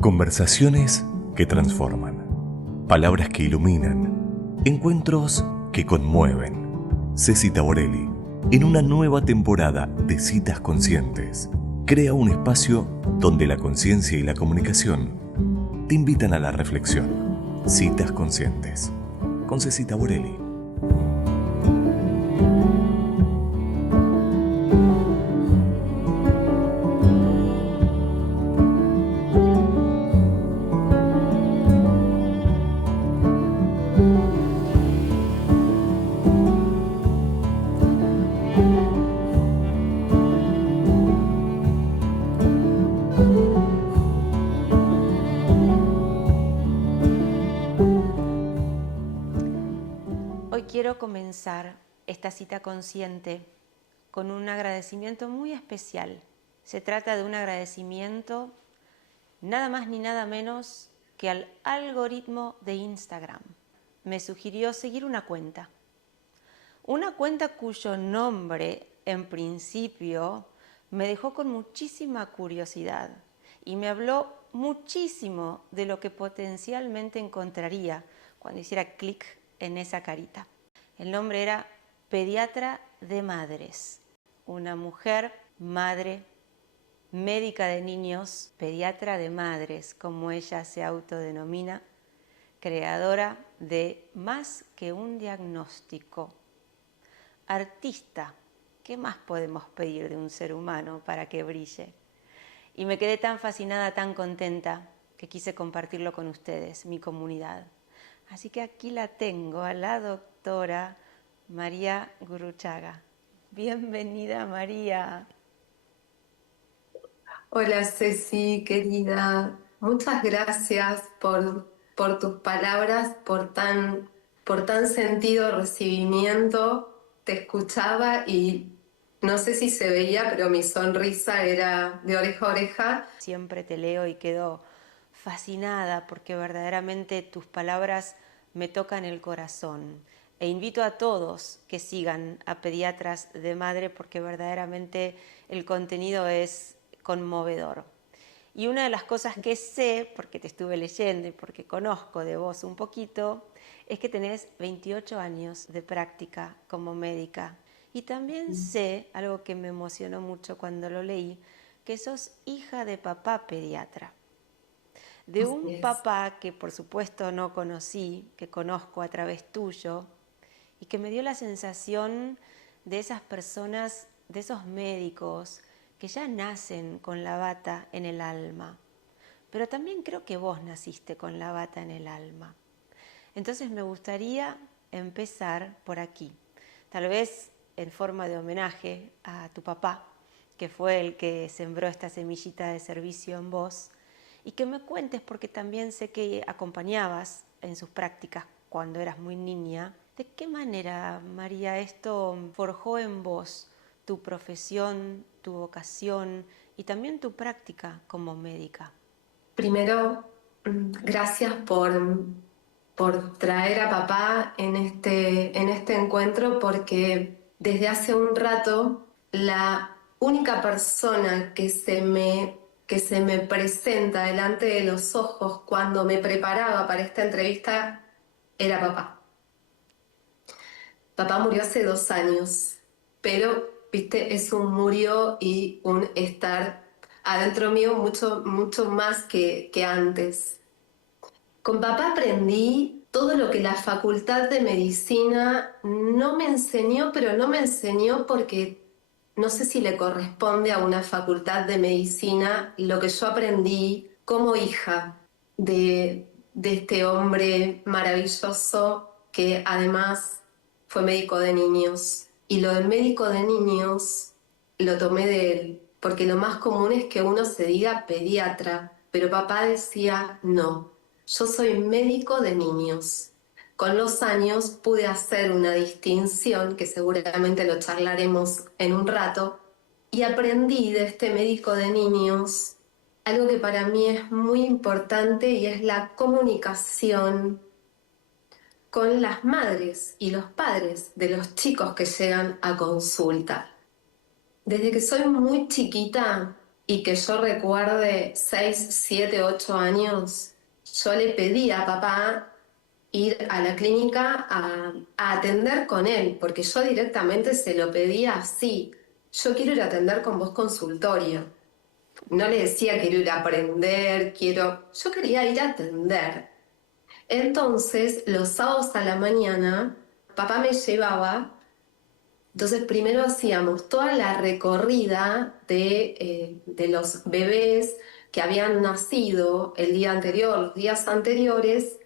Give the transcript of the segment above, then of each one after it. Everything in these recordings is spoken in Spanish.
Conversaciones que transforman, palabras que iluminan, encuentros que conmueven. Ceci Taborelli, en una nueva temporada de Citas Conscientes, crea un espacio donde la conciencia y la comunicación te invitan a la reflexión. Citas Conscientes, con Ceci Taborelli. Hoy quiero comenzar esta cita consciente con un agradecimiento muy especial. Se trata de un agradecimiento nada más ni nada menos que al algoritmo de Instagram. Me sugirió seguir una cuenta cuyo nombre en principio me dejó con muchísima curiosidad y me habló muchísimo de lo que potencialmente encontraría cuando hiciera clic en esa carita. El nombre era Pediatra de Madres, una mujer, madre, médica de niños, pediatra de madres, como ella se autodenomina, creadora de Más que un diagnóstico, artista. ¿Qué más podemos pedir de un ser humano para que brille? Y me quedé tan fascinada, tan contenta, que quise compartirlo con ustedes, mi comunidad. Así que aquí la tengo, a la doctora María Gurruchaga. Bienvenida, María. Hola Ceci, querida. Muchas gracias por tus palabras, por tan sentido recibimiento. Te escuchaba y no sé si se veía, pero mi sonrisa era de oreja a oreja. Siempre te leo y quedo fascinada porque verdaderamente tus palabras me tocan el corazón. E invito a todos que sigan a Pediatras de Madre porque verdaderamente el contenido es conmovedor. Y una de las cosas que sé, porque te estuve leyendo y porque conozco de vos un poquito, es que tenés 28 años de práctica como médica. Y también sé, algo que me emocionó mucho cuando lo leí, que sos hija de papá pediatra. De un papá que por supuesto no conocí, que conozco a través tuyo, y que me dio la sensación de esas personas, de esos médicos que ya nacen con la bata en el alma. Pero también creo que vos naciste con la bata en el alma. Entonces me gustaría empezar por aquí, tal vez en forma de homenaje a tu papá, que fue el que sembró esta semillita de servicio en vos, y que me cuentes, porque también sé que acompañabas en sus prácticas cuando eras muy niña, de qué manera, María, esto forjó en vos tu profesión, tu vocación y también tu práctica como médica. Primero, gracias por traer a papá en este encuentro, porque desde hace un rato la única persona que se me presenta delante de los ojos cuando me preparaba para esta entrevista era papá. Papá murió hace 2 años, pero, viste, es un murió y un estar adentro mío mucho, mucho más que antes. Con papá aprendí todo lo que la Facultad de Medicina no me enseñó, pero no me enseñó porque no sé si le corresponde a una Facultad de Medicina lo que yo aprendí como hija de este hombre maravilloso que además fue médico de niños. Y lo de médico de niños lo tomé de él, porque lo más común es que uno se diga pediatra, pero papá decía no. Yo soy médico de niños. Con los años pude hacer una distinción, que seguramente lo charlaremos en un rato, y aprendí de este médico de niños algo que para mí es muy importante y es la comunicación con las madres y los padres de los chicos que llegan a consulta. Desde que soy muy chiquita, y que yo recuerde 6, 7, 8 años, yo le pedí a papá ir a la clínica a atender con él, porque yo directamente se lo pedía así. Yo quiero ir a atender con vos consultorio. No le decía quiero ir a aprender, yo quería ir a atender. Entonces, los sábados a la mañana, papá me llevaba. Entonces, primero hacíamos toda la recorrida de los bebés que habían nacido el día anterior, los días anteriores.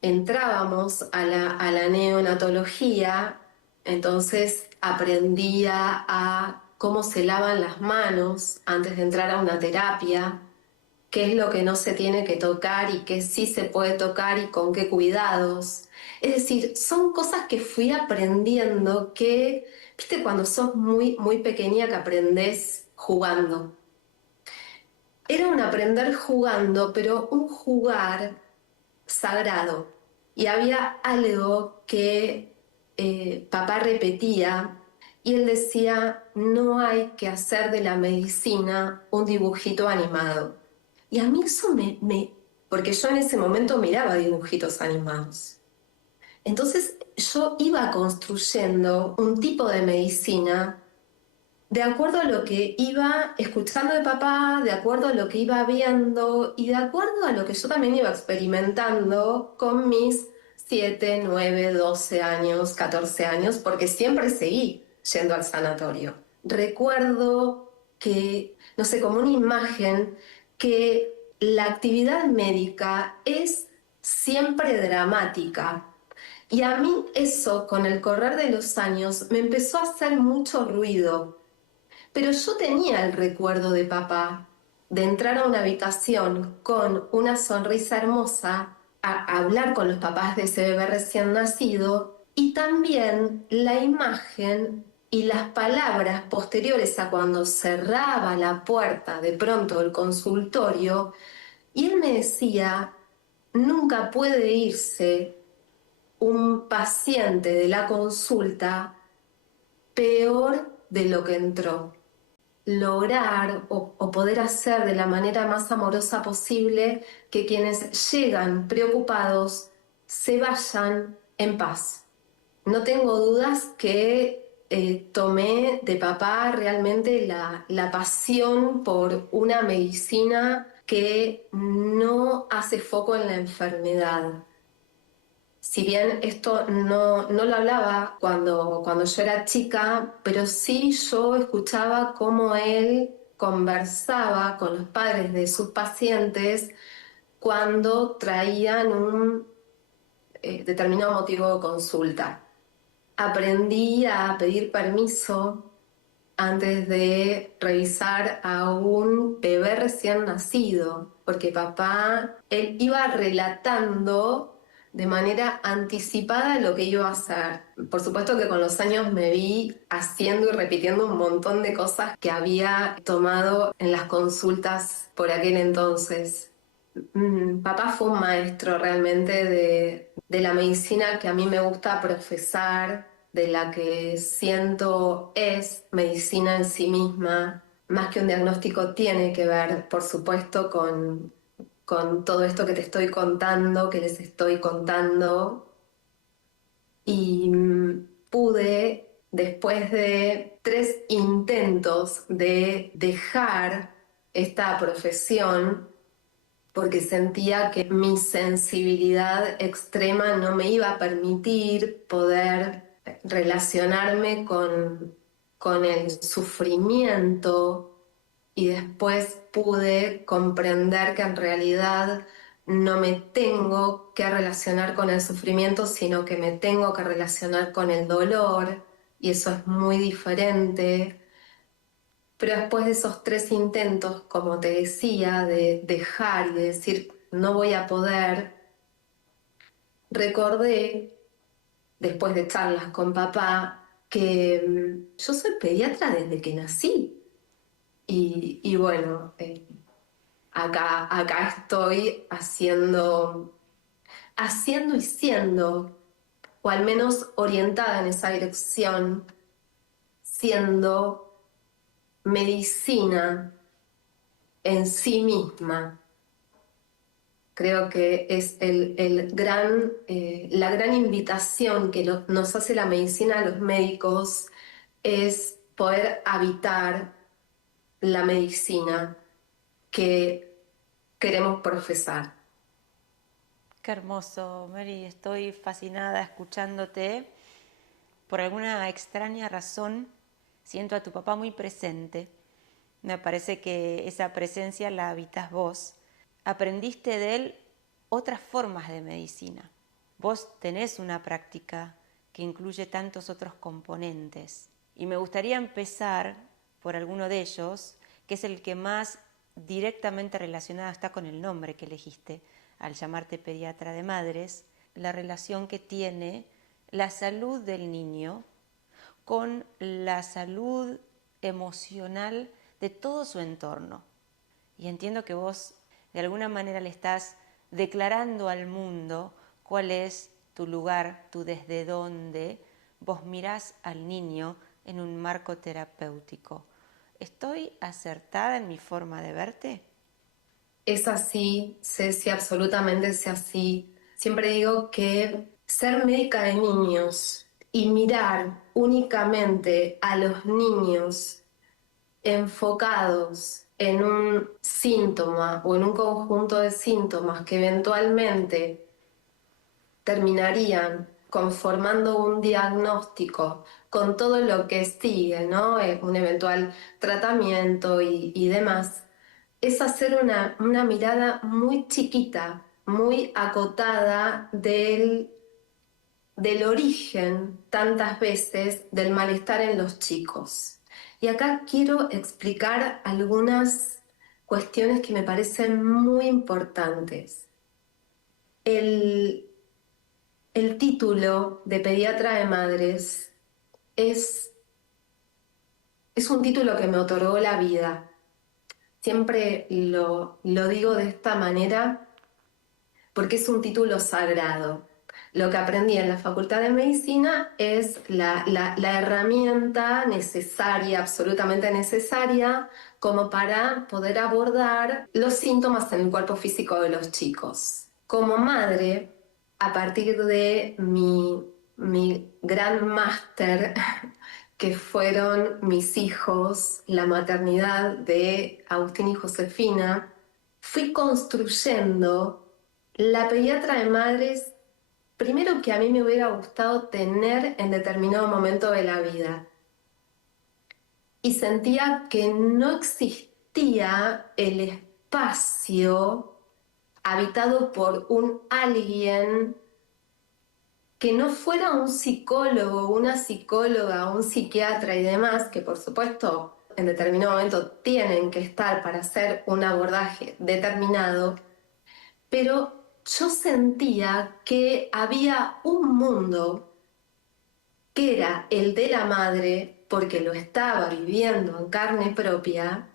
Entrábamos a la neonatología, entonces aprendía a cómo se lavan las manos antes de entrar a una terapia, qué es lo que no se tiene que tocar y qué sí se puede tocar y con qué cuidados. Es decir, son cosas que fui aprendiendo que, viste, cuando sos muy, muy pequeña que aprendés jugando. Era un aprender jugando, pero un jugar sagrado. Y había algo que papá repetía y él decía, no hay que hacer de la medicina un dibujito animado. Y a mí eso porque yo en ese momento miraba dibujitos animados. Entonces yo iba construyendo un tipo de medicina de acuerdo a lo que iba escuchando de papá, de acuerdo a lo que iba viendo y de acuerdo a lo que yo también iba experimentando con mis 7, 9, 12 años, 14 años, porque siempre seguí yendo al sanatorio. Recuerdo que, no sé, como una imagen, que la actividad médica es siempre dramática. Y a mí eso, con el correr de los años, me empezó a hacer mucho ruido. Pero yo tenía el recuerdo de papá, de entrar a una habitación con una sonrisa hermosa, a hablar con los papás de ese bebé recién nacido, y también la imagen y las palabras posteriores a cuando cerraba la puerta de pronto del consultorio, y él me decía, nunca puede irse un paciente de la consulta peor de lo que entró. Lograr o poder hacer de la manera más amorosa posible que quienes llegan preocupados se vayan en paz. No tengo dudas que tomé de papá realmente la pasión por una medicina que no hace foco en la enfermedad. Si bien esto no lo hablaba cuando yo era chica, pero sí yo escuchaba cómo él conversaba con los padres de sus pacientes cuando traían un determinado motivo de consulta. Aprendí a pedir permiso antes de revisar a un bebé recién nacido, porque papá, él iba relatando de manera anticipada lo que iba a hacer. Por supuesto que con los años me vi haciendo y repitiendo un montón de cosas que había tomado en las consultas por aquel entonces. Papá fue un maestro realmente de la medicina que a mí me gusta profesar, de la que siento es medicina en sí misma, más que un diagnóstico tiene que ver, por supuesto, con todo esto que te estoy contando, que les estoy contando. Y pude, después de 3 intentos de dejar esta profesión, porque sentía que mi sensibilidad extrema no me iba a permitir poder relacionarme con el sufrimiento, y después pude comprender que en realidad no me tengo que relacionar con el sufrimiento, sino que me tengo que relacionar con el dolor, y eso es muy diferente. Pero después de esos 3 intentos, como te decía, de dejar y de decir no voy a poder, recordé, después de charlas con papá, que yo soy pediatra desde que nací. Y bueno, acá estoy haciendo y siendo, o al menos orientada en esa dirección, siendo medicina en sí misma. Creo que es la gran invitación que nos hace la medicina a los médicos es poder habitar la medicina que queremos profesar. Qué hermoso, Mary. Estoy fascinada escuchándote. Por alguna extraña razón, siento a tu papá muy presente. Me parece que esa presencia la habitas vos. Aprendiste de él otras formas de medicina. Vos tenés una práctica que incluye tantos otros componentes. Y me gustaría empezar por alguno de ellos, que es el que más directamente relacionado está con el nombre que elegiste al llamarte pediatra de madres, la relación que tiene la salud del niño con la salud emocional de todo su entorno. Y entiendo que vos de alguna manera le estás declarando al mundo cuál es tu lugar, tu desde dónde vos mirás al niño en un marco terapéutico. ¿Estoy acertada en mi forma de verte? Es así, Ceci, absolutamente es así. Siempre digo que ser médica de niños y mirar únicamente a los niños enfocados en un síntoma o en un conjunto de síntomas que eventualmente terminarían conformando un diagnóstico con todo lo que sigue, ¿no? Un eventual tratamiento y demás, es hacer una mirada muy chiquita, muy acotada del origen, tantas veces, del malestar en los chicos. Y acá quiero explicar algunas cuestiones que me parecen muy importantes. El título de pediatra de madres es un título que me otorgó la vida. Siempre lo digo de esta manera porque es un título sagrado. Lo que aprendí en la Facultad de Medicina es la herramienta necesaria, absolutamente necesaria, como para poder abordar los síntomas en el cuerpo físico de los chicos. Como madre, a partir de mi gran máster, que fueron mis hijos, la maternidad de Agustín y Josefina, fui construyendo la pediatra de madres, primero que a mí me hubiera gustado tener en determinado momento de la vida. Y sentía que no existía el espacio habitado por un alguien que no fuera un psicólogo, una psicóloga, un psiquiatra y demás, que por supuesto en determinado momento tienen que estar para hacer un abordaje determinado, pero yo sentía que había un mundo que era el de la madre, porque lo estaba viviendo en carne propia,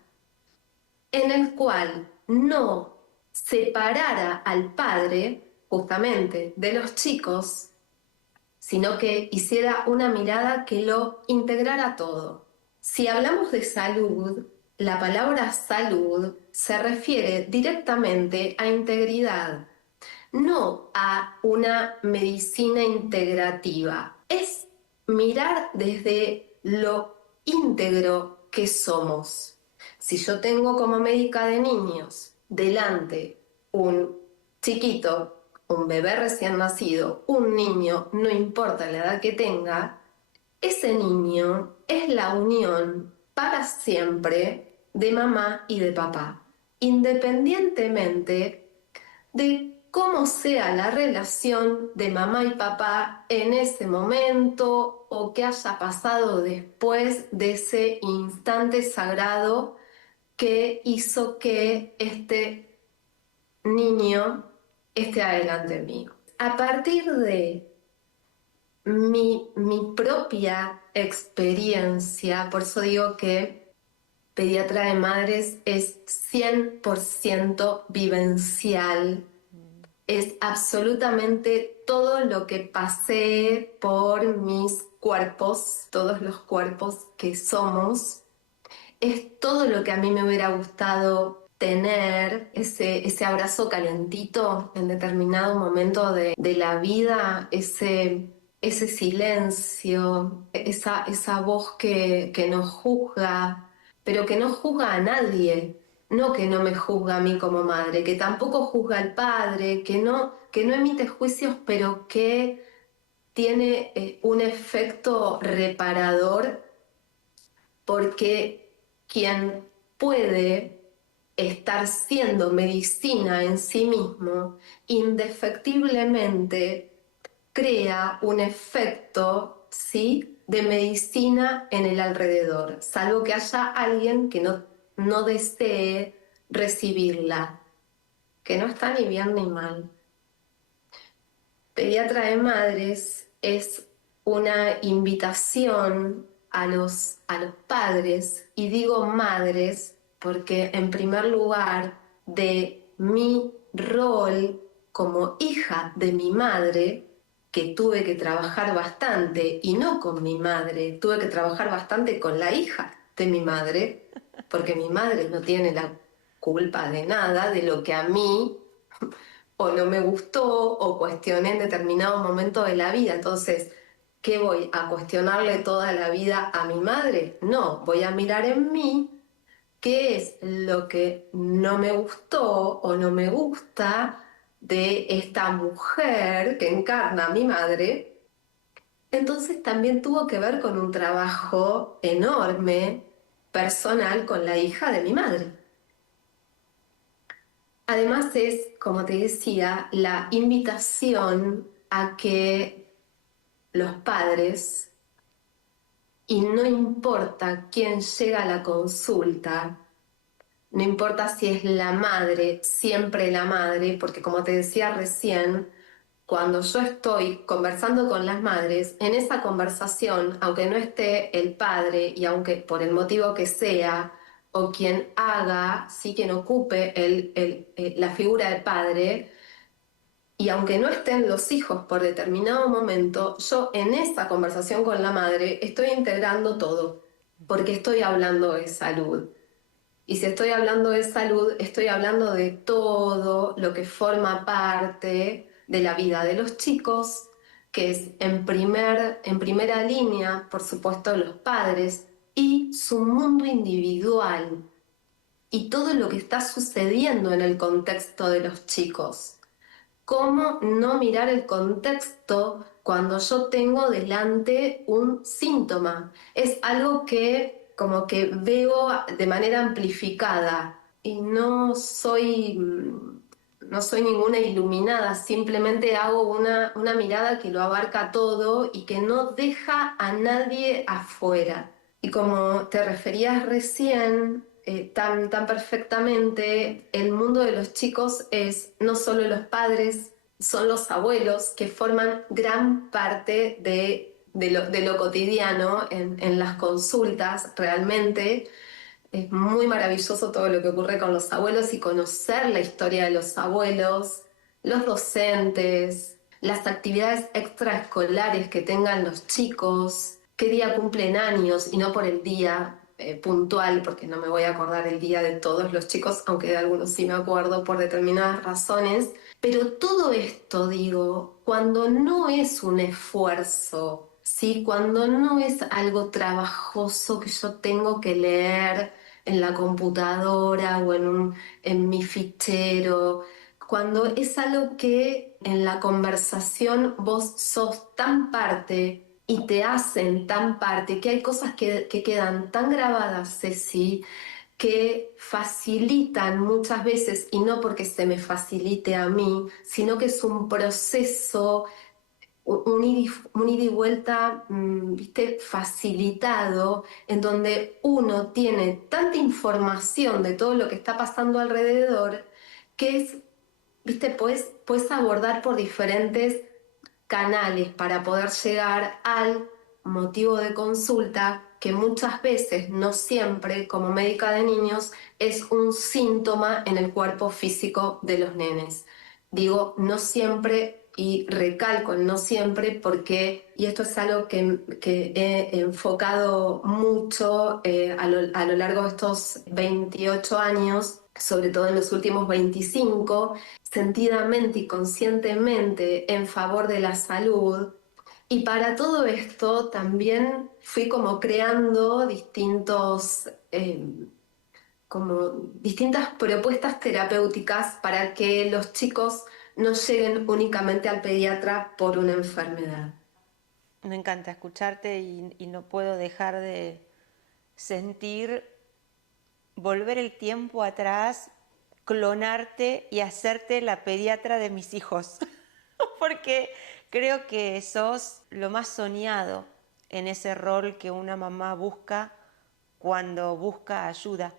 en el cual no separara al padre justamente de los chicos, sino que hiciera una mirada que lo integrara todo. Si hablamos de salud, la palabra salud se refiere directamente a integridad, no a una medicina integrativa. Es mirar desde lo íntegro que somos. Si yo tengo como médica de niños delante un chiquito, un bebé recién nacido, un niño, no importa la edad que tenga, ese niño es la unión para siempre de mamá y de papá, independientemente de cómo sea la relación de mamá y papá en ese momento o qué haya pasado después de ese instante sagrado que hizo que este niño esté adelante mío. A partir de mi propia experiencia, por eso digo que pediatra de madres es 100% vivencial, es absolutamente todo lo que pasé por mis cuerpos, todos los cuerpos que somos, es todo lo que a mí me hubiera gustado tener, ese abrazo calentito en determinado momento de la vida, ese silencio, esa voz que nos juzga, pero que no juzga a nadie, no que no me juzga a mí como madre, que tampoco juzga al padre, que no emite juicios, pero que tiene un efecto reparador, porque quien puede estar siendo medicina en sí mismo, indefectiblemente crea un efecto, ¿sí?, de medicina en el alrededor, salvo que haya alguien que no desee recibirla, que no está ni bien ni mal. Pediatra de Madres es una invitación a los padres, y digo madres porque en primer lugar de mi rol como hija de mi madre, que tuve que trabajar bastante, y no con mi madre, tuve que trabajar bastante con la hija de mi madre, porque mi madre no tiene la culpa de nada de lo que a mí o no me gustó o cuestioné en determinado momento de la vida. Entonces, ¿qué voy a cuestionarle toda la vida a mi madre? No, voy a mirar en mí qué es lo que no me gustó o no me gusta de esta mujer que encarna a mi madre. Entonces también tuvo que ver con un trabajo enorme, personal, con la hija de mi madre. Además es, como te decía, la invitación a que los padres, y no importa quién llega a la consulta, no importa si es la madre, siempre la madre, porque como te decía recién, cuando yo estoy conversando con las madres, en esa conversación, aunque no esté el padre y aunque por el motivo que sea, o quien haga, sí, quien ocupe la figura del padre, y aunque no estén los hijos por determinado momento, yo en esa conversación con la madre estoy integrando todo, porque estoy hablando de salud. Y si estoy hablando de salud, estoy hablando de todo lo que forma parte de la vida de los chicos, que es en primera línea, por supuesto, los padres y su mundo individual y todo lo que está sucediendo en el contexto de los chicos. ¿Cómo no mirar el contexto cuando yo tengo delante un síntoma? Es algo que como que veo de manera amplificada y no soy ninguna iluminada, simplemente hago una mirada que lo abarca todo y que no deja a nadie afuera. Y como te referías recién, tan perfectamente, el mundo de los chicos es no solo los padres, son los abuelos que forman gran parte de lo cotidiano en las consultas. Realmente es muy maravilloso todo lo que ocurre con los abuelos y conocer la historia de los abuelos, los docentes, las actividades extraescolares que tengan los chicos, qué día cumplen años y no por el día puntual, porque no me voy a acordar el día de todos los chicos, aunque de algunos sí me acuerdo por determinadas razones. Pero todo esto, digo, cuando no es un esfuerzo, ¿sí? Cuando no es algo trabajoso que yo tengo que leer en la computadora o en mi fichero, cuando es algo que en la conversación vos sos tan parte y te hacen tan parte, que hay cosas que quedan tan grabadas, Ceci, que facilitan muchas veces, y no porque se me facilite a mí, sino que es un proceso, un ida y vuelta, ¿viste?, facilitado, en donde uno tiene tanta información de todo lo que está pasando alrededor, que es, ¿viste?, puedes abordar por diferentes canales para poder llegar al motivo de consulta, que muchas veces, no siempre, como médica de niños, es un síntoma en el cuerpo físico de los nenes. Digo, no siempre y recalco el no siempre porque, y esto es algo que he enfocado mucho a lo largo de estos 28 años, sobre todo en los últimos 25, sentidamente y conscientemente en favor de la salud. Y para todo esto también fui como creando como distintas propuestas terapéuticas para que los chicos no lleguen únicamente al pediatra por una enfermedad. Me encanta escucharte y no puedo dejar de sentir volver el tiempo atrás, clonarte y hacerte la pediatra de mis hijos. Porque creo que sos lo más soñado en ese rol que una mamá busca cuando busca ayuda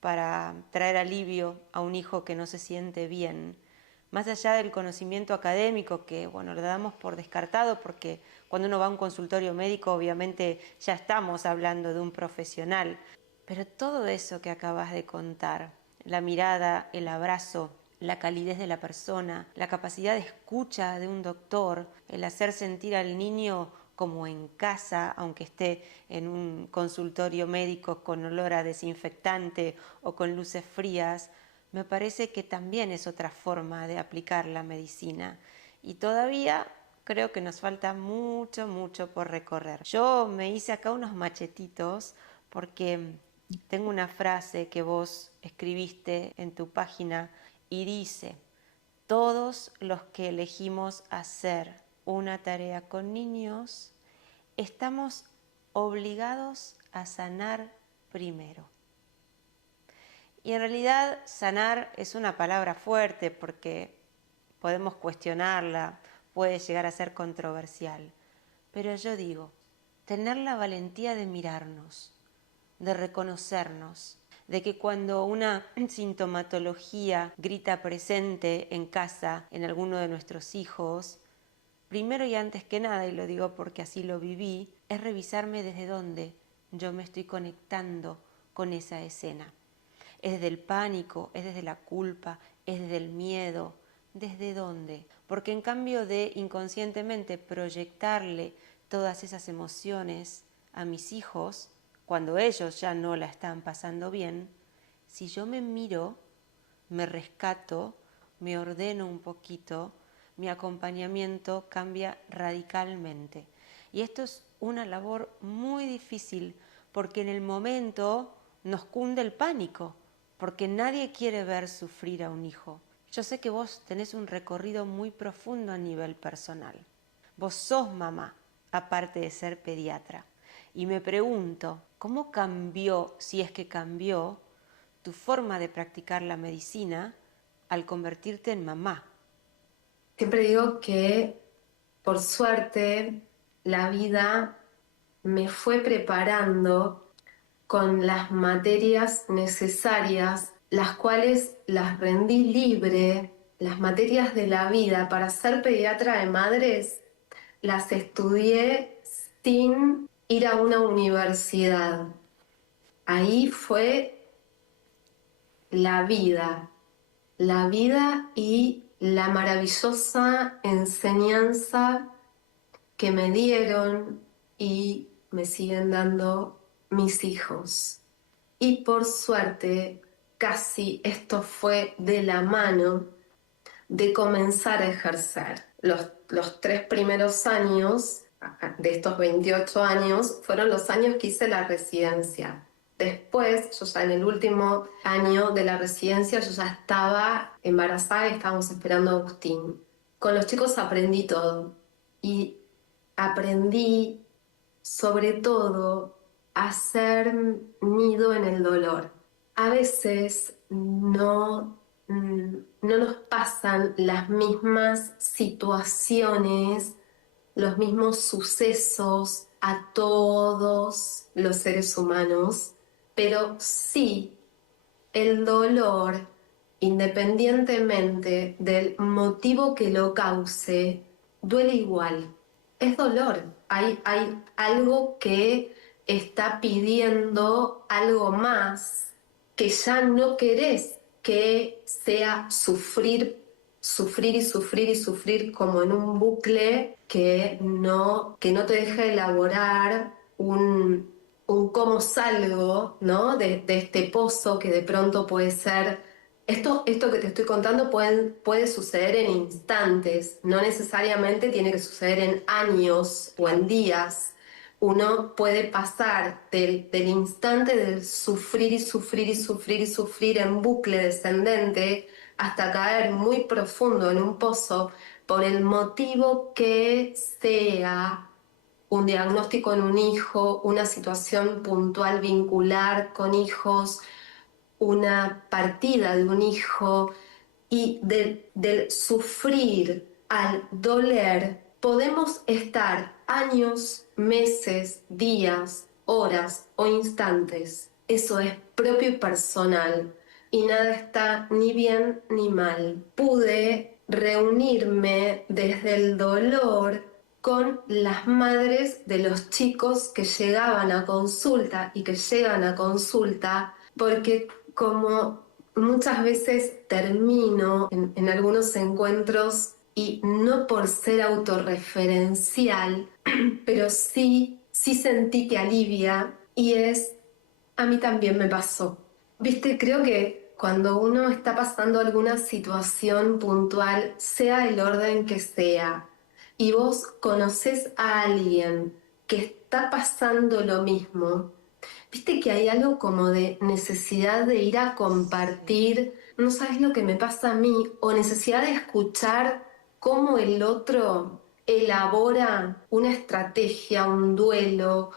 para traer alivio a un hijo que no se siente bien. Más allá del conocimiento académico, que bueno, lo damos por descartado porque cuando uno va a un consultorio médico obviamente ya estamos hablando de un profesional, pero todo eso que acabas de contar, la mirada, el abrazo, la calidez de la persona, la capacidad de escucha de un doctor, el hacer sentir al niño como en casa, aunque esté en un consultorio médico con olor a desinfectante o con luces frías, me parece que también es otra forma de aplicar la medicina. Y todavía creo que nos falta mucho, mucho por recorrer. Yo me hice acá unos machetitos porque tengo una frase que vos escribiste en tu página y dice: todos los que elegimos hacer una tarea con niños estamos obligados a sanar primero. Y en realidad sanar es una palabra fuerte porque podemos cuestionarla, puede llegar a ser controversial. Pero yo digo, tener la valentía de mirarnos, de reconocernos, de que cuando una sintomatología grita presente en casa, en alguno de nuestros hijos, primero y antes que nada, y lo digo porque así lo viví, es revisarme desde dónde yo me estoy conectando con esa escena. ¿Es desde el pánico? ¿Es desde la culpa? ¿Es desde el miedo? ¿Desde dónde? Porque en cambio de inconscientemente proyectarle todas esas emociones a mis hijos, cuando ellos ya no la están pasando bien, si yo me miro, me rescato, me ordeno un poquito, mi acompañamiento cambia radicalmente. Y esto es una labor muy difícil porque en el momento nos cunde el pánico, porque nadie quiere ver sufrir a un hijo. Yo sé que vos tenés un recorrido muy profundo a nivel personal. Vos sos mamá, aparte de ser pediatra. Y me pregunto, ¿cómo cambió, si es que cambió, tu forma de practicar la medicina al convertirte en mamá? Siempre digo que, por suerte, la vida me fue preparando con las materias necesarias, las cuales las rendí libre, las materias de la vida para ser pediatra de madres, las estudié sin ir a una universidad. Ahí fue la vida y la maravillosa enseñanza que me dieron y me siguen dando mis hijos. Y por suerte, casi esto fue de la mano de comenzar a ejercer. Los 3 primeros años de estos 28 años fueron los años que hice la residencia. Después, yo ya en el último año de la residencia, yo ya estaba embarazada y estábamos esperando a Agustín. Con los chicos aprendí todo y aprendí sobre todo a hacer nido en el dolor. A veces no nos pasan las mismas situaciones, los mismos sucesos a todos los seres humanos, pero sí el dolor, independientemente del motivo que lo cause, duele igual. Es dolor. Hay algo que está pidiendo algo más que ya no querés que sea sufrir sufrir y sufrir y sufrir como en un bucle que no te deja elaborar un cómo salgo, ¿no? De este pozo que de pronto puede ser. Esto que te estoy contando puede suceder en instantes, no necesariamente tiene que suceder en años o en días. Uno puede pasar del instante del sufrir y sufrir y sufrir y sufrir en bucle descendente hasta caer muy profundo en un pozo por el motivo que sea, un diagnóstico en un hijo, una situación puntual vincular con hijos, una partida de un hijo, y del sufrir al doler podemos estar años, meses, días, horas o instantes. Eso es propio y personal y nada está ni bien ni mal. Pude reunirme desde el dolor con las madres de los chicos que llegaban a consulta y que llegan a consulta, porque como muchas veces termino en algunos encuentros y no por ser autorreferencial, pero sí sentí que alivia y es, a mí también me pasó. Viste, creo que cuando uno está pasando alguna situación puntual, sea el orden que sea, y vos conoces a alguien que está pasando lo mismo, viste que hay algo como de necesidad de ir a compartir, no sabes lo que me pasa a mí, o necesidad de escuchar cómo el otro elabora una estrategia, un duelo,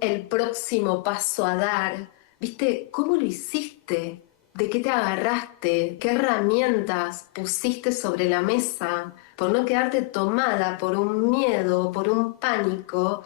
el próximo paso a dar. ¿Viste cómo lo hiciste? ¿De qué te agarraste? ¿Qué herramientas pusiste sobre la mesa? Por no quedarte tomada por un miedo, por un pánico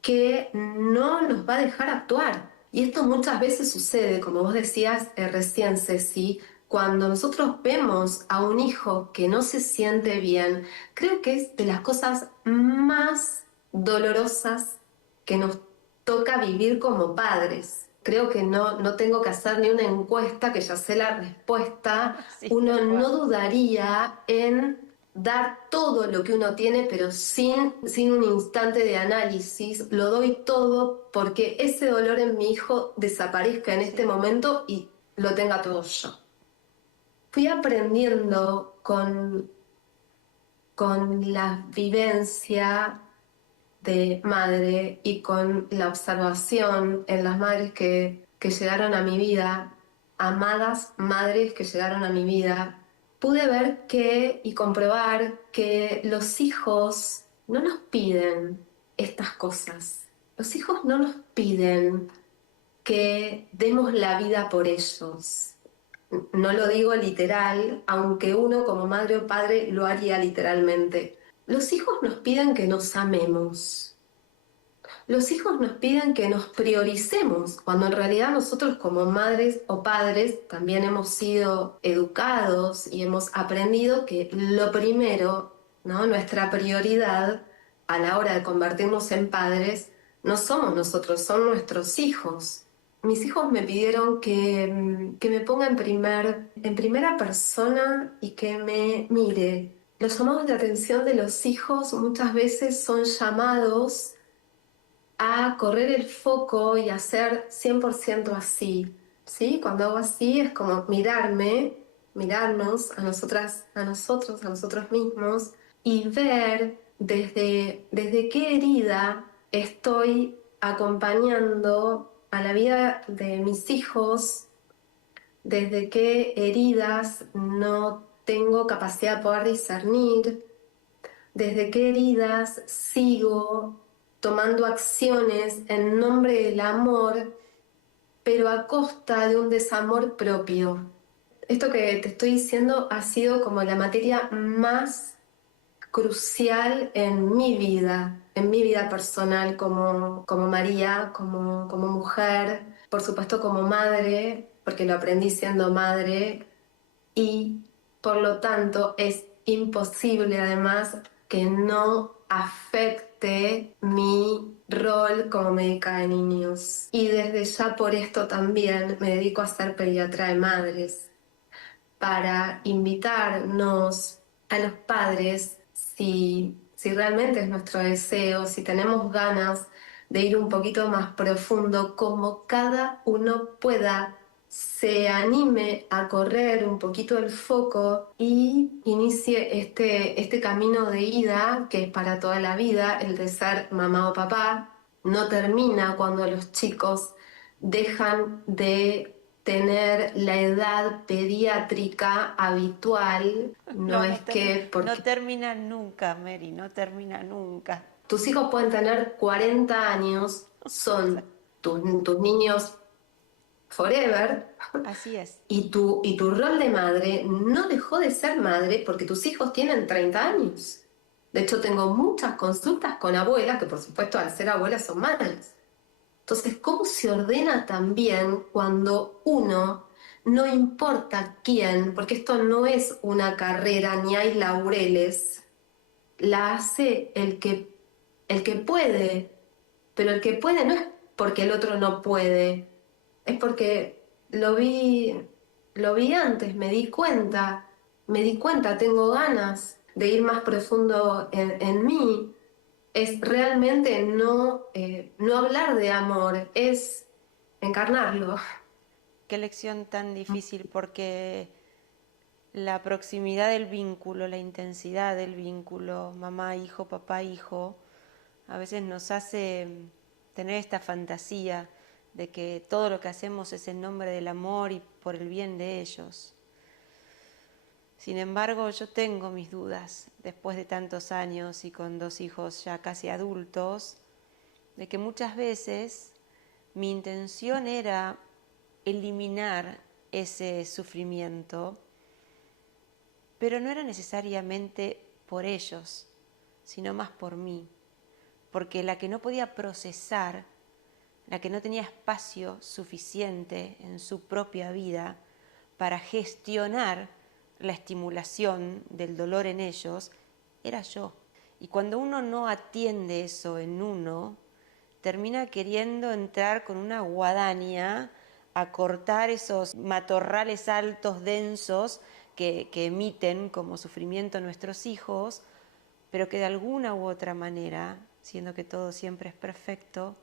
que no nos va a dejar actuar. Y esto muchas veces sucede, como vos decías recién, Ceci, cuando nosotros vemos a un hijo que no se siente bien. Creo que es de las cosas más dolorosas que nos toca vivir como padres. Creo que no tengo que hacer ni una encuesta, que ya sé la respuesta. Sí, Uno tal cual. no dudaría en dar todo lo que uno tiene, pero sin un instante de análisis. Lo doy todo porque ese dolor en mi hijo desaparezca en este momento y lo tenga todo yo. Fui aprendiendo con la vivencia de madre y con la observación en las madres que llegaron a mi vida, amadas madres que llegaron a mi vida, pude ver y comprobar que los hijos no nos piden estas cosas. Los hijos no nos piden que demos la vida por ellos. No lo digo literal, aunque uno como madre o padre lo haría literalmente. Los hijos nos piden que nos amemos. Los hijos nos piden que nos prioricemos, cuando en realidad nosotros como madres o padres también hemos sido educados y hemos aprendido que lo primero, ¿no? Nuestra prioridad a la hora de convertirnos en padres no somos nosotros, son nuestros hijos. Mis hijos me pidieron que me ponga en primera persona y que me mire. Los llamados de atención de los hijos muchas veces son llamados a correr el foco y hacer 100% así, ¿sí? Cuando hago así es como mirarnos a nosotras, a nosotros mismos y ver desde qué herida estoy acompañando a la vida de mis hijos, desde qué heridas no tengo capacidad de poder discernir, desde qué heridas sigo tomando acciones en nombre del amor, pero a costa de un desamor propio. Esto que te estoy diciendo ha sido como la materia más crucial en mi vida personal como María, como mujer, por supuesto como madre, porque lo aprendí siendo madre, y por lo tanto es imposible además que no afecte mi rol como médica de niños. Y desde ya por esto también me dedico a ser pediatra de madres, para invitarnos a los padres, si realmente es nuestro deseo, si tenemos ganas de ir un poquito más profundo, como cada uno pueda, se anime a correr un poquito el foco y inicie este camino de ida que es para toda la vida, el de ser mamá o papá. No termina cuando los chicos dejan de tener la edad pediátrica habitual. No es que No porque termina nunca, Mary, no termina nunca. tus hijos pueden tener 40 años, son tus niños forever, Así es. y tu rol de madre no dejó de ser madre porque tus hijos tienen 30 años. De hecho, tengo muchas consultas con abuelas, que por supuesto al ser abuelas son madres. Entonces, ¿cómo se ordena también cuando uno, no importa quién, porque esto no es una carrera ni hay laureles, la hace el que puede, pero el que puede no es porque el otro no puede, es porque lo vi antes, me di cuenta, tengo ganas de ir más profundo en mí. Es realmente no hablar de amor, es encarnarlo. Qué lección tan difícil, porque la proximidad del vínculo, la intensidad del vínculo, mamá-hijo, papá-hijo, a veces nos hace tener esta fantasía de que todo lo que hacemos es en nombre del amor y por el bien de ellos. Sin embargo, yo tengo mis dudas, después de tantos años y con 2 hijos ya casi adultos, de que muchas veces mi intención era eliminar ese sufrimiento, pero no era necesariamente por ellos, sino más por mí, porque la que no podía procesar, la que no tenía espacio suficiente en su propia vida para gestionar la estimulación del dolor en ellos, era yo. Y cuando uno no atiende eso en uno, termina queriendo entrar con una guadaña a cortar esos matorrales altos, densos, que emiten como sufrimiento nuestros hijos, pero que de alguna u otra manera, siendo que todo siempre es perfecto,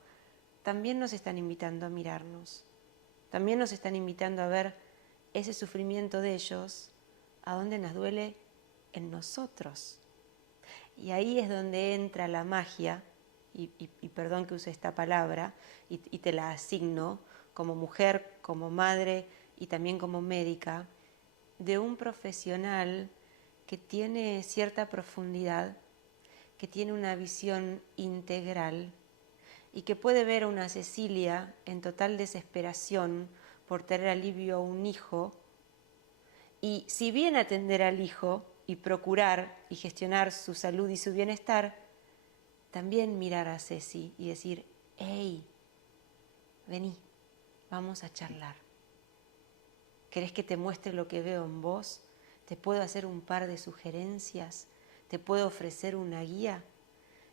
también nos están invitando a mirarnos. También nos están invitando a ver ese sufrimiento de ellos, a dónde nos duele en nosotros. Y ahí es donde entra la magia, y perdón que use esta palabra, y te la asigno como mujer, como madre y también como médica, de un profesional que tiene cierta profundidad, que tiene una visión integral y que puede ver a una Cecilia en total desesperación por tener alivio a un hijo, y si bien atender al hijo y procurar y gestionar su salud y su bienestar, también mirar a Ceci y decir: hey, vení, vamos a charlar. ¿Querés que te muestre lo que veo en vos? ¿Te puedo hacer un par de sugerencias? ¿Te puedo ofrecer una guía?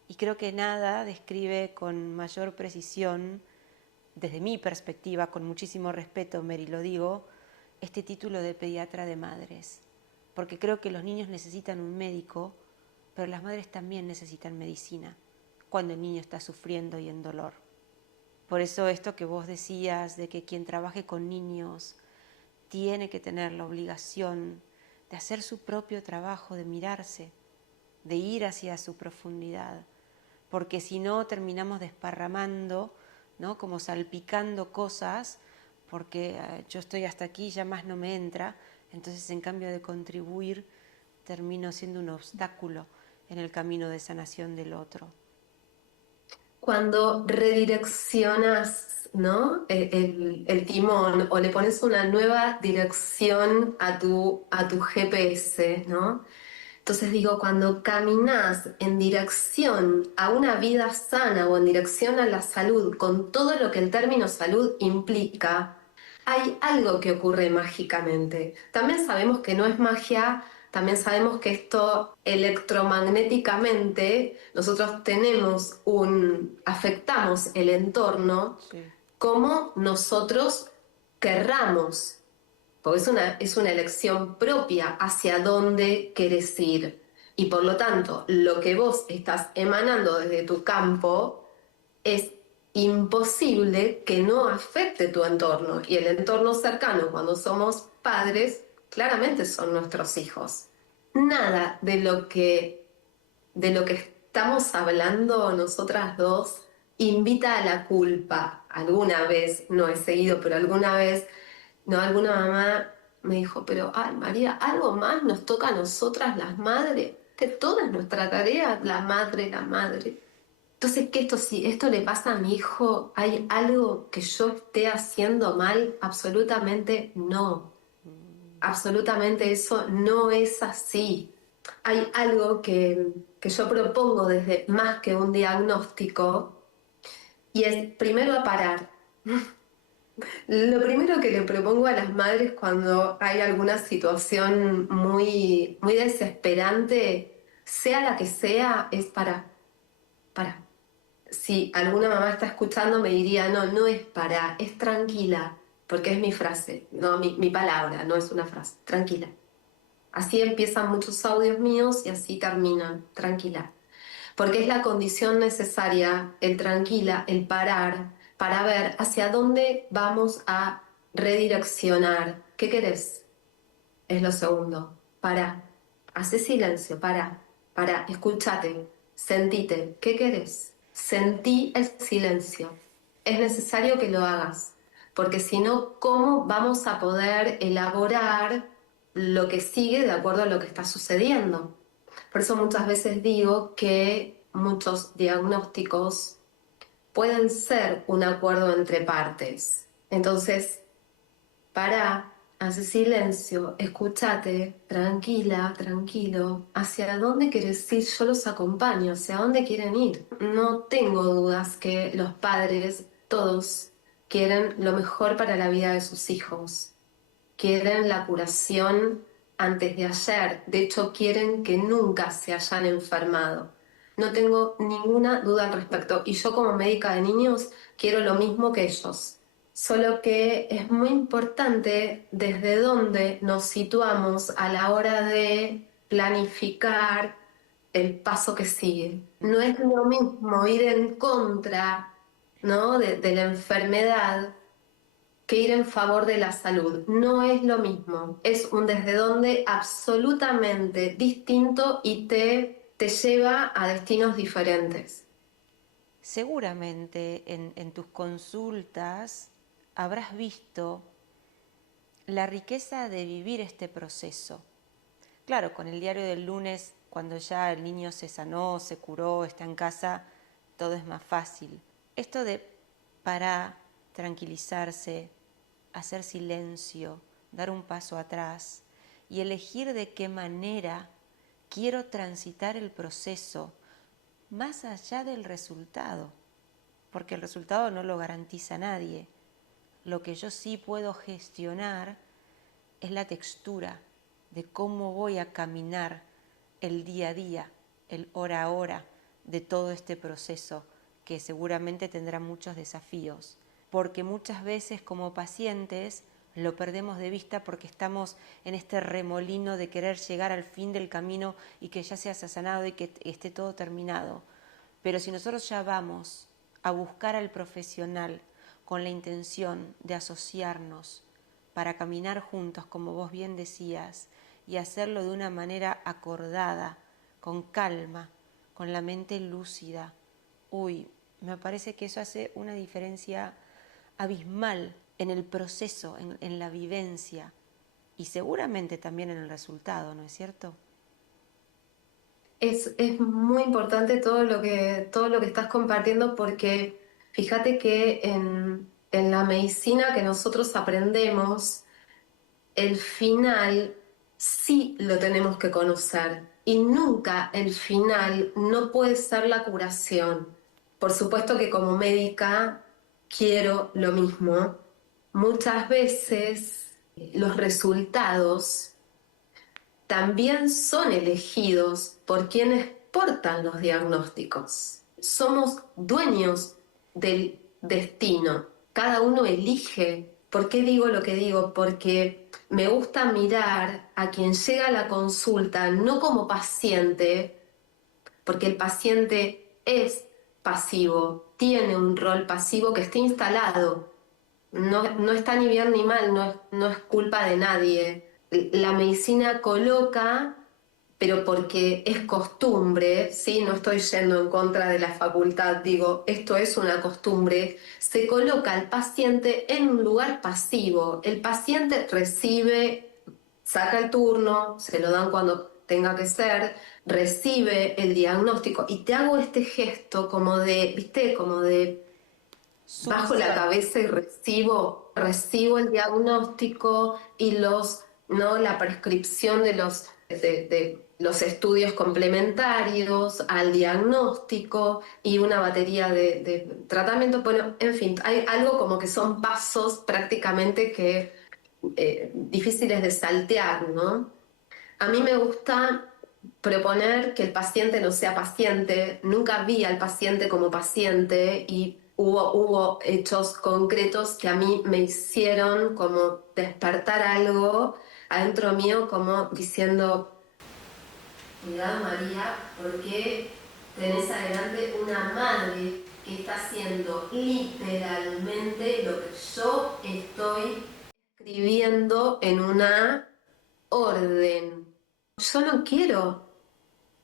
Y creo que nada describe con mayor precisión, desde mi perspectiva, con muchísimo respeto, Mary, lo digo, este título de pediatra de madres. Porque creo que los niños necesitan un médico, pero las madres también necesitan medicina cuando el niño está sufriendo y en dolor. Por eso esto que vos decías de que quien trabaje con niños tiene que tener la obligación de hacer su propio trabajo, de mirarse, de ir hacia su profundidad, porque si no terminamos desparramando, ¿no? Como salpicando cosas, porque yo estoy hasta aquí, ya más no me entra, entonces en cambio de contribuir termino siendo un obstáculo en el camino de sanación del otro. Cuando redireccionas, ¿no? el timón o le pones una nueva dirección a tu GPS, ¿no? Entonces digo, cuando caminas en dirección a una vida sana o en dirección a la salud, con todo lo que el término salud implica, hay algo que ocurre mágicamente. También sabemos que no es magia, también sabemos que esto electromagnéticamente nosotros afectamos el entorno Sí. como nosotros querramos. porque es una elección propia hacia dónde querés ir. Y por lo tanto, lo que vos estás emanando desde tu campo es imposible que no afecte tu entorno. Y el entorno cercano, cuando somos padres, claramente son nuestros hijos. Nada de lo que estamos hablando nosotras dos invita a la culpa. Alguna vez, no he seguido, pero alguna vez, no, alguna mamá me dijo, pero, ay, María, algo más nos toca a nosotras las madres, que toda es nuestra tarea, la madre, la madre. Entonces, ¿qué esto, si esto le pasa a mi hijo, hay algo que yo esté haciendo mal? Absolutamente no. Absolutamente eso no es así. Hay algo que yo propongo desde más que un diagnóstico y es primero a parar. Lo primero que le propongo a las madres cuando hay alguna situación muy, muy desesperante, sea la que sea, es para. Si alguna mamá está escuchando me diría, no, no es para, es tranquila, porque es mi frase, no mi palabra, no es una frase, tranquila. Así empiezan muchos audios míos y así terminan, tranquila. Porque es la condición necesaria, el tranquila, el parar, para ver hacia dónde vamos a redireccionar. ¿Qué querés? Es lo segundo. Para, hace silencio, para, escúchate, sentite. ¿Qué querés? Sentí el silencio. Es necesario que lo hagas, porque si no, ¿cómo vamos a poder elaborar lo que sigue de acuerdo a lo que está sucediendo? Por eso muchas veces digo que muchos diagnósticos pueden ser un acuerdo entre partes. Entonces, para, hace silencio, escúchate, tranquila, tranquilo. ¿Hacia dónde quieres ir? Yo los acompaño. ¿Hacia dónde quieren ir? No tengo dudas que los padres, todos, quieren lo mejor para la vida de sus hijos. Quieren la curación antes de ayer. De hecho, quieren que nunca se hayan enfermado. No tengo ninguna duda al respecto. Y yo como médica de niños quiero lo mismo que ellos. Solo que es muy importante desde dónde nos situamos a la hora de planificar el paso que sigue. No es lo mismo ir en contra, ¿no?, de la enfermedad que ir en favor de la salud. No es lo mismo. Es un desde dónde absolutamente distinto y te lleva a destinos diferentes. Seguramente en tus consultas habrás visto la riqueza de vivir este proceso. Claro, con el diario del lunes, cuando ya el niño se sanó, se curó, está en casa, todo es más fácil. Esto de parar, tranquilizarse, hacer silencio, dar un paso atrás y elegir de qué manera quiero transitar el proceso más allá del resultado, porque el resultado no lo garantiza nadie. Lo que yo sí puedo gestionar es la textura de cómo voy a caminar el día a día, el hora a hora de todo este proceso que seguramente tendrá muchos desafíos, porque muchas veces como pacientes lo perdemos de vista porque estamos en este remolino de querer llegar al fin del camino y que ya se haya sanado y que esté todo terminado. Pero si nosotros ya vamos a buscar al profesional con la intención de asociarnos para caminar juntos, como vos bien decías, y hacerlo de una manera acordada, con calma, con la mente lúcida, me parece que eso hace una diferencia abismal en el proceso, en la vivencia y seguramente también en el resultado, ¿no es cierto? Es muy importante todo lo que estás compartiendo porque fíjate que en la medicina que nosotros aprendemos, el final sí lo tenemos que conocer y nunca el final no puede ser la curación. Por supuesto que como médica quiero lo mismo. Muchas veces los resultados también son elegidos por quienes portan los diagnósticos. Somos dueños del destino. Cada uno elige. ¿Por qué digo lo que digo? Porque me gusta mirar a quien llega a la consulta no como paciente, porque el paciente es pasivo, tiene un rol pasivo que está instalado. No está ni bien ni mal, no es culpa de nadie. La medicina coloca, pero porque es costumbre, ¿sí? No estoy yendo en contra de la facultad, digo, esto es una costumbre, se coloca al paciente en un lugar pasivo. El paciente recibe, saca el turno, se lo dan cuando tenga que ser, recibe el diagnóstico y te hago este gesto como de, ¿viste? Como de bajo la Sumisión. cabeza y recibo el diagnóstico y ¿no? La prescripción de los estudios complementarios al diagnóstico y una batería de tratamiento. Bueno, en fin, hay algo como que son pasos prácticamente que difíciles de saltear, ¿no? A mí me gusta proponer que el paciente no sea paciente. Nunca vi al paciente como paciente y hubo hechos concretos que a mí me hicieron como despertar algo adentro mío, como diciendo, cuidado María, porque tenés adelante una madre que está haciendo literalmente lo que yo estoy escribiendo en una orden. Yo no quiero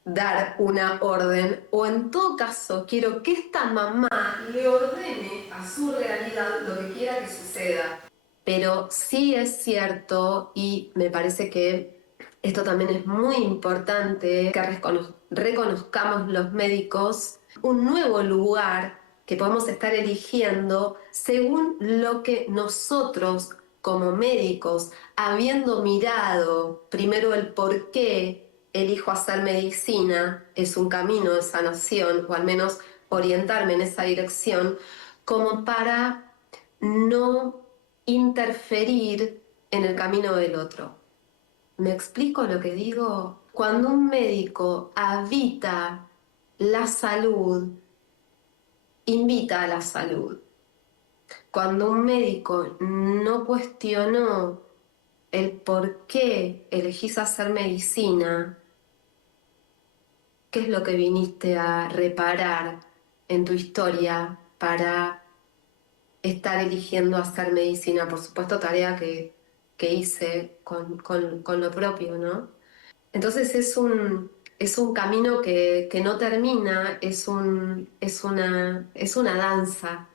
dar una orden, o en todo caso quiero que esta mamá le ordene a su realidad lo que quiera que suceda. Pero sí es cierto, y me parece que esto también es muy importante, que reconozcamos los médicos un nuevo lugar que podemos estar eligiendo según lo que nosotros como médicos, habiendo mirado primero el por qué elijo hacer medicina, es un camino de sanación, o al menos orientarme en esa dirección, como para no interferir en el camino del otro. ¿Me explico lo que digo? Cuando un médico habita la salud, invita a la salud. Cuando un médico no cuestionó el por qué elegís hacer medicina, qué es lo que viniste a reparar en tu historia para estar eligiendo hacer medicina, por supuesto tarea que hice con lo propio, ¿no? Entonces es un camino que no termina, es una danza,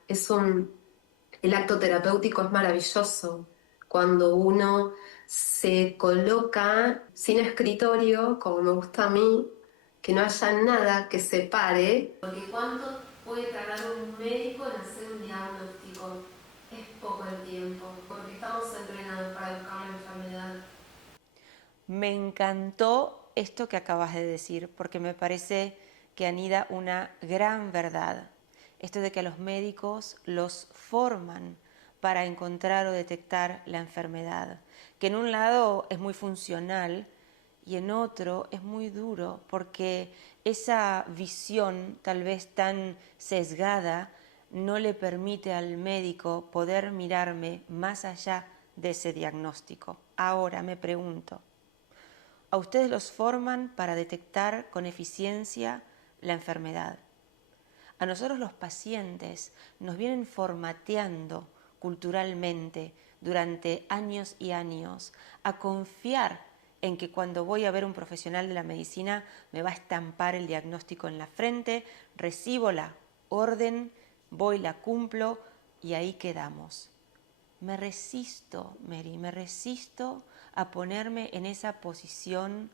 el acto terapéutico es maravilloso cuando uno se coloca sin escritorio, como me gusta a mí, que no haya nada que separe. Porque ¿cuánto puede tardar un médico en hacer un diagnóstico? Es poco el tiempo, porque estamos entrenados para buscar la enfermedad. Me encantó esto que acabas de decir, porque me parece que anida una gran verdad. Esto de que a los médicos los forman para encontrar o detectar la enfermedad, que en un lado es muy funcional y en otro es muy duro, porque esa visión tal vez tan sesgada no le permite al médico poder mirarme más allá de ese diagnóstico. Ahora me pregunto, a ustedes los forman para detectar con eficiencia la enfermedad. A nosotros los pacientes nos vienen formateando culturalmente durante años y años a confiar en que cuando voy a ver un profesional de la medicina me va a estampar el diagnóstico en la frente, recibo la orden, voy, la cumplo y ahí quedamos. Me resisto, Mary, me resisto a ponerme en esa posición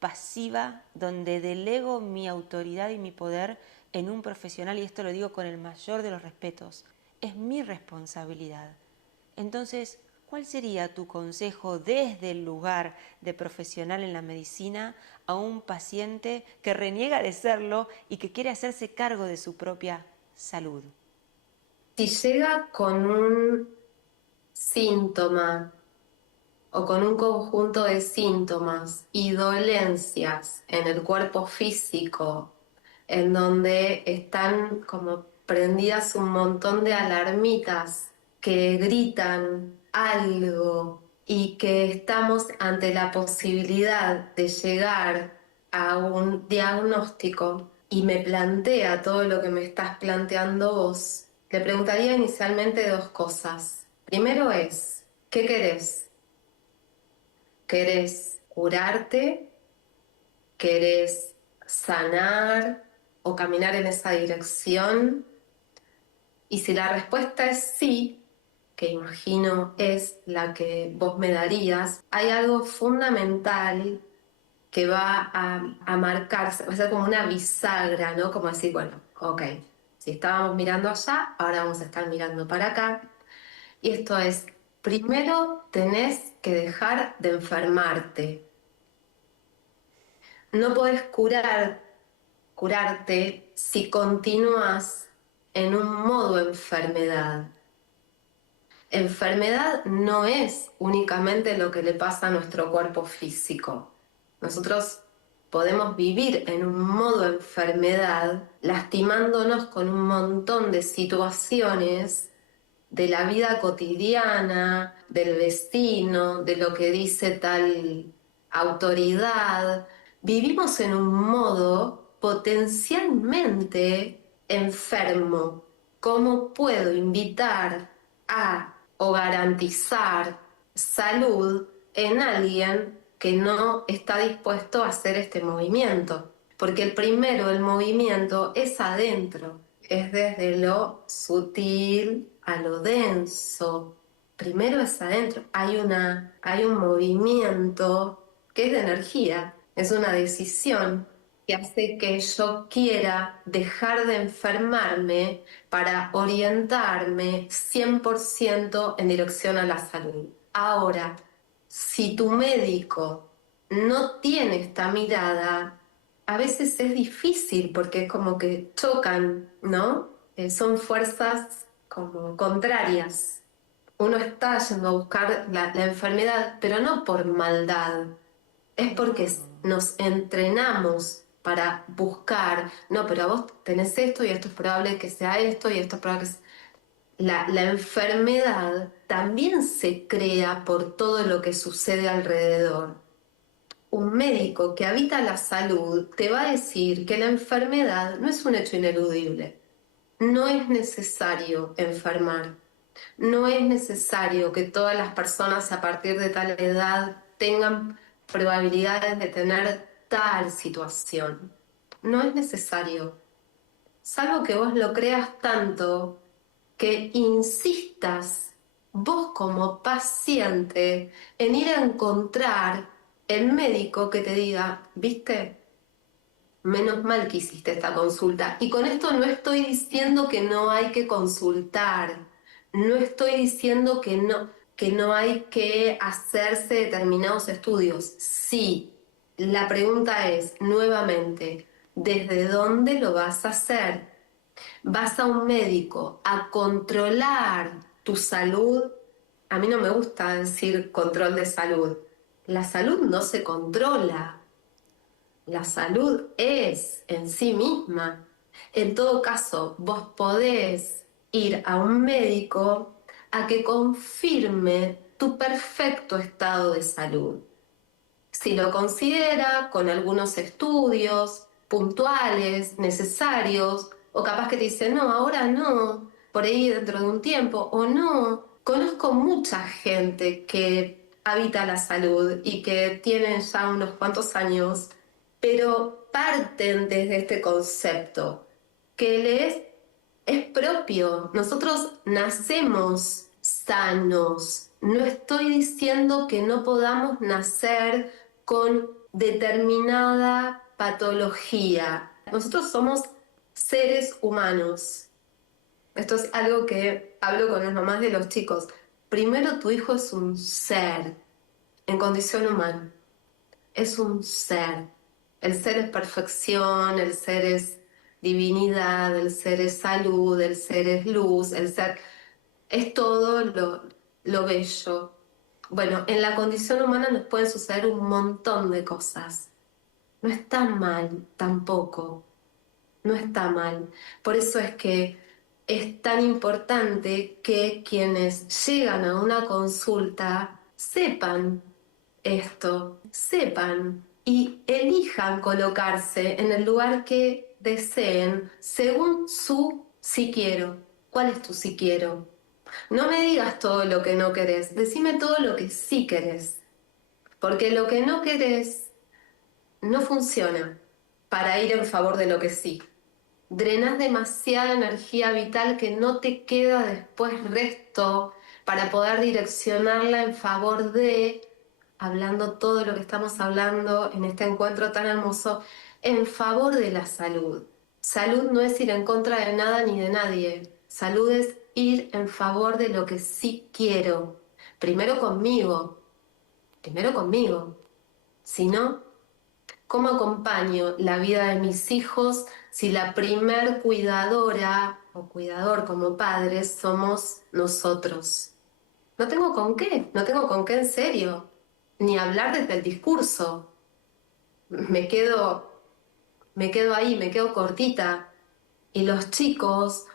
pasiva donde delego mi autoridad y mi poder en un profesional, y esto lo digo con el mayor de los respetos. Es mi responsabilidad. Entonces, ¿cuál sería tu consejo desde el lugar de profesional en la medicina a un paciente que reniega de serlo y que quiere hacerse cargo de su propia salud? Si llega con un síntoma o con un conjunto de síntomas y dolencias en el cuerpo físico, en donde están como prendidas un montón de alarmitas que gritan algo y que estamos ante la posibilidad de llegar a un diagnóstico y me plantea todo lo que me estás planteando vos, le preguntaría inicialmente dos cosas. Primero es, ¿qué querés? ¿Querés curarte? ¿Querés sanar o caminar en esa dirección? Y si la respuesta es sí, que imagino es la que vos me darías, hay algo fundamental que va a marcarse, va a ser como una bisagra, ¿no? Como decir, bueno, ok, si estábamos mirando allá, ahora vamos a estar mirando para acá. Y esto es, primero tenés que dejar de enfermarte. No podés curarte si continúas en un modo enfermedad. Enfermedad no es únicamente lo que le pasa a nuestro cuerpo físico. Nosotros podemos vivir en un modo enfermedad, lastimándonos con un montón de situaciones de la vida cotidiana, del vecino, de lo que dice tal autoridad. Vivimos en un modo potencialmente enfermo. ¿Cómo puedo invitar a o garantizar salud en alguien que no está dispuesto a hacer este movimiento? Porque el primero, el movimiento, es adentro, es desde lo sutil a lo denso. Primero es adentro, hay un movimiento que es de energía, es una decisión que hace que yo quiera dejar de enfermarme para orientarme 100% en dirección a la salud. Ahora, si tu médico no tiene esta mirada, a veces es difícil porque es como que chocan, ¿no? Son fuerzas como contrarias. Uno está yendo a buscar la enfermedad, pero no por maldad, es porque nos entrenamos para buscar, no, pero vos tenés esto y esto es probable que sea esto y esto es probable que sea... La enfermedad también se crea por todo lo que sucede alrededor. Un médico que habita la salud te va a decir que la enfermedad no es un hecho ineludible. No es necesario enfermar. No es necesario que todas las personas a partir de tal edad tengan probabilidades de tener tal situación. No es necesario, salvo que vos lo creas tanto que insistas vos como paciente en ir a encontrar el médico que te diga, ¿viste? Menos mal que hiciste esta consulta. Y con esto no estoy diciendo que no hay que consultar, no estoy diciendo que no hay que hacerse determinados estudios. Sí, la pregunta es, nuevamente, ¿desde dónde lo vas a hacer? ¿Vas a un médico a controlar tu salud? A mí no me gusta decir control de salud. La salud no se controla. La salud es en sí misma. En todo caso, vos podés ir a un médico a que confirme tu perfecto estado de salud. Si lo considera con algunos estudios puntuales, necesarios, o capaz que te dice, no, ahora no, por ahí dentro de un tiempo, o no. Conozco mucha gente que habita la salud y que tienen ya unos cuantos años, pero parten desde este concepto que es propio. Nosotros nacemos sanos. No estoy diciendo que no podamos nacer con determinada patología. Nosotros somos seres humanos. Esto es algo que hablo con las mamás de los chicos. Primero, tu hijo es un ser en condición humana. Es un ser. El ser es perfección, el ser es divinidad, el ser es salud, el ser es luz, el ser es todo lo bello. Bueno, en la condición humana nos pueden suceder un montón de cosas. No está mal tampoco, no está mal. Por eso es que es tan importante que quienes llegan a una consulta sepan esto, sepan y elijan colocarse en el lugar que deseen según su sí quiero. ¿Cuál es tu sí quiero? No me digas todo lo que no querés, decime todo lo que sí querés, porque lo que no querés no funciona para ir en favor de lo que sí. Drenas demasiada energía vital que no te queda después resto para poder direccionarla en favor de, hablando todo lo que estamos hablando en este encuentro tan hermoso, en favor de la salud. Salud no es ir en contra de nada ni de nadie. Salud es ir en favor de lo que sí quiero. Primero conmigo. Primero conmigo. Si no, ¿cómo acompaño la vida de mis hijos si la primer cuidadora o cuidador como padres somos nosotros? No tengo con qué, no tengo con qué en serio, ni hablar desde el discurso. Me quedo, me quedo ahí, me quedo cortita. Y los chicos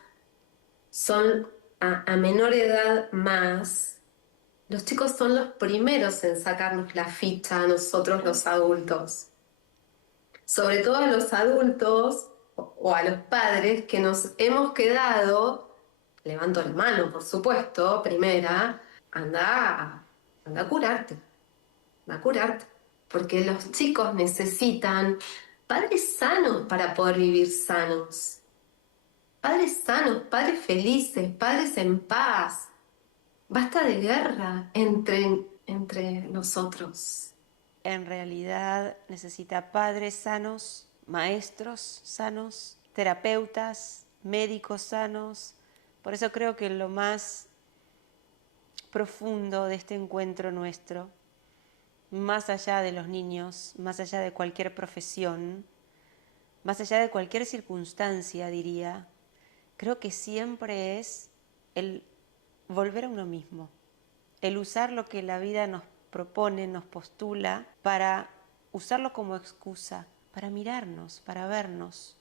son a menor edad más. Los chicos son los primeros en sacarnos la ficha a nosotros los adultos. Sobre todo a los adultos o a los padres que nos hemos quedado, levanto la mano, por supuesto, primera, anda a curarte, anda a curarte, porque los chicos necesitan padres sanos para poder vivir sanos, padres felices, padres en paz. Basta de guerra entre nosotros. En realidad necesita padres sanos, maestros sanos, terapeutas, médicos sanos. Por eso creo que lo más profundo de este encuentro nuestro, más allá de los niños, más allá de cualquier profesión, más allá de cualquier circunstancia, diría, creo que siempre es el volver a uno mismo, el usar lo que la vida nos propone, nos postula, para usarlo como excusa, para mirarnos, para vernos,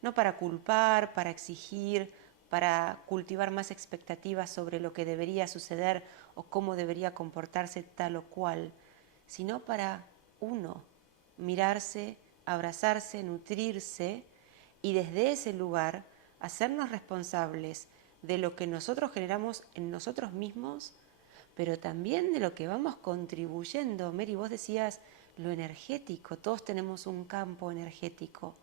no para culpar, para exigir, para cultivar más expectativas sobre lo que debería suceder o cómo debería comportarse tal o cual, sino para uno, mirarse, abrazarse, nutrirse y desde ese lugar hacernos responsables de lo que nosotros generamos en nosotros mismos, pero también de lo que vamos contribuyendo. Mary, vos decías lo energético, todos tenemos un campo energético.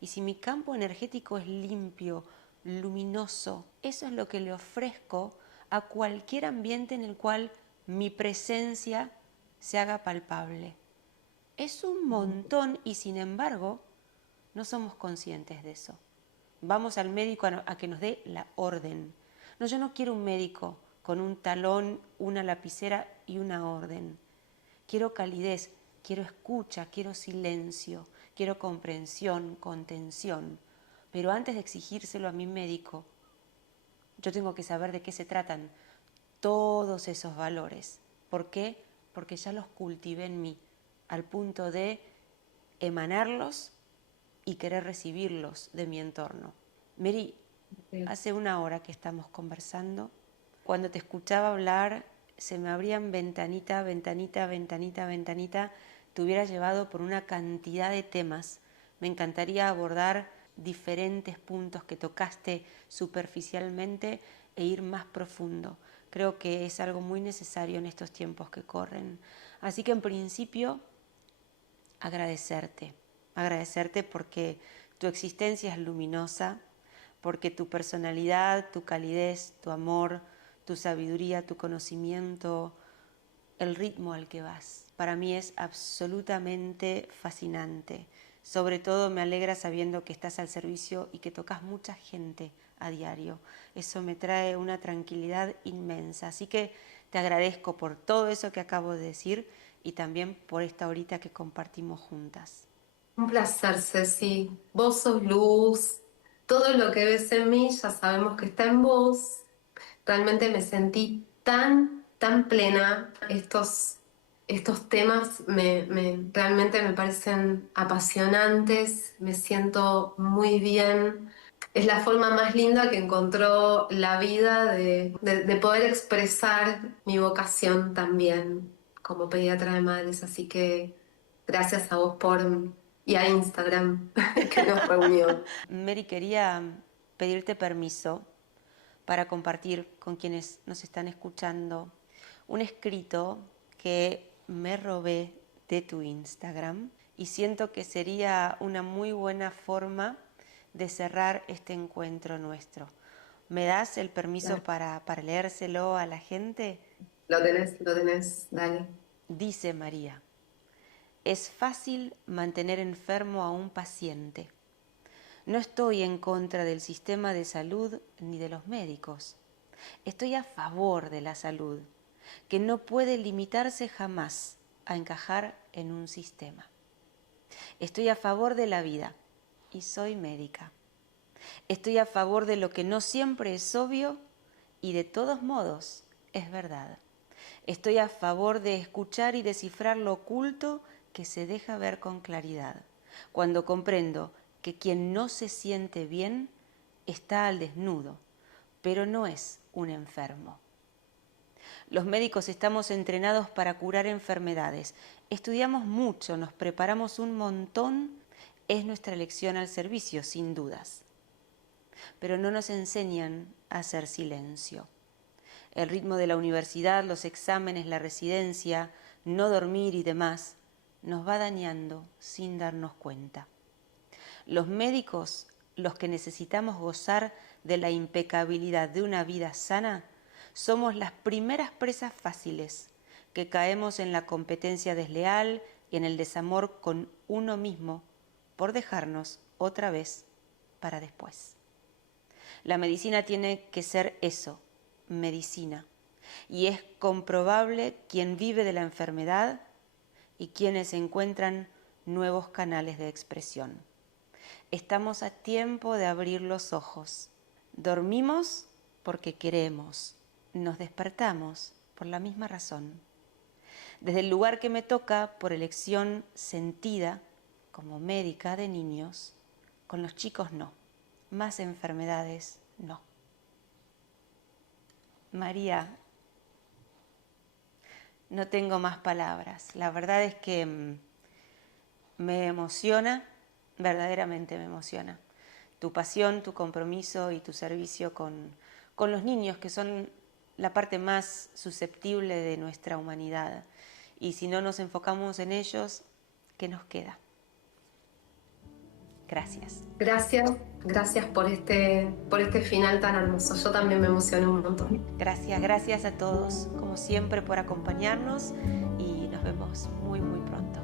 Y si mi campo energético es limpio, luminoso, eso es lo que le ofrezco a cualquier ambiente en el cual mi presencia se haga palpable. Es un montón y sin embargo no somos conscientes de eso. Vamos al médico a que nos dé la orden. No, yo no quiero un médico con un talón, una lapicera y una orden. Quiero calidez, quiero escucha, quiero silencio, quiero comprensión, contención. Pero antes de exigírselo a mi médico, yo tengo que saber de qué se tratan todos esos valores. ¿Por qué? Porque ya los cultivé en mí, al punto de emanarlos y querer recibirlos de mi entorno. Mary, hace una hora que estamos conversando. Cuando te escuchaba hablar, se me abrían ventanita, te hubiera llevado por una cantidad de temas. Me encantaría abordar diferentes puntos que tocaste superficialmente e ir más profundo. Creo que es algo muy necesario en estos tiempos que corren. Así que en principio, agradecerte porque tu existencia es luminosa, porque tu personalidad, tu calidez, tu amor, tu sabiduría, tu conocimiento, el ritmo al que vas, para mí es absolutamente fascinante. Sobre todo me alegra sabiendo que estás al servicio y que tocas mucha gente a diario. Eso me trae una tranquilidad inmensa. Así que te agradezco por todo eso que acabo de decir y también por esta horita que compartimos juntas. Un placer, Ceci. Vos sos luz. Todo lo que ves en mí ya sabemos que está en vos. Realmente me sentí tan plena. Estos temas realmente me parecen apasionantes. Me siento muy bien. Es la forma más linda que encontró la vida de poder expresar mi vocación también. como pediatra de madres, así que gracias a vos y a Instagram que nos reunió. Mary, quería pedirte permiso para compartir con quienes nos están escuchando un escrito que me robé de tu Instagram y siento que sería una muy buena forma de cerrar este encuentro nuestro. ¿Me das el permiso Claro. para leérselo a la gente? Lo tenés, dale. Dice María: es fácil mantener enfermo a un paciente. No estoy en contra del sistema de salud ni de los médicos. Estoy a favor de la salud, que no puede limitarse jamás a encajar en un sistema. Estoy a favor de la vida y soy médica. Estoy a favor de lo que no siempre es obvio y de todos modos es verdad. Estoy a favor de escuchar y descifrar lo oculto que se deja ver con claridad, cuando comprendo que quien no se siente bien está al desnudo, pero no es un enfermo. Los médicos estamos entrenados para curar enfermedades. Estudiamos mucho, nos preparamos un montón, es nuestra elección al servicio, sin dudas. Pero no nos enseñan a hacer silencio. El ritmo de la universidad, los exámenes, la residencia, no dormir y demás, nos va dañando sin darnos cuenta. Los médicos, los que necesitamos gozar de la impecabilidad de una vida sana, somos las primeras presas fáciles que caemos en la competencia desleal y en el desamor con uno mismo por dejarnos otra vez para después. La medicina tiene que ser eso, medicina, y es comprobable quien vive de la enfermedad y quienes encuentran nuevos canales de expresión. Estamos a tiempo de abrir los ojos. Dormimos porque queremos. Nos despertamos por la misma razón. Desde el lugar que me toca, por elección sentida, como médica de niños, con los chicos no. Más enfermedades no. María, no tengo más palabras. La verdad es que me emociona, verdaderamente me emociona. Tu pasión, tu compromiso y tu servicio con los niños, que son la parte más susceptible de nuestra humanidad. Y si no nos enfocamos en ellos, ¿qué nos queda? Gracias. Gracias por este final tan hermoso. Yo también me emocioné un montón. Gracias a todos, como siempre, por acompañarnos y nos vemos muy, muy pronto.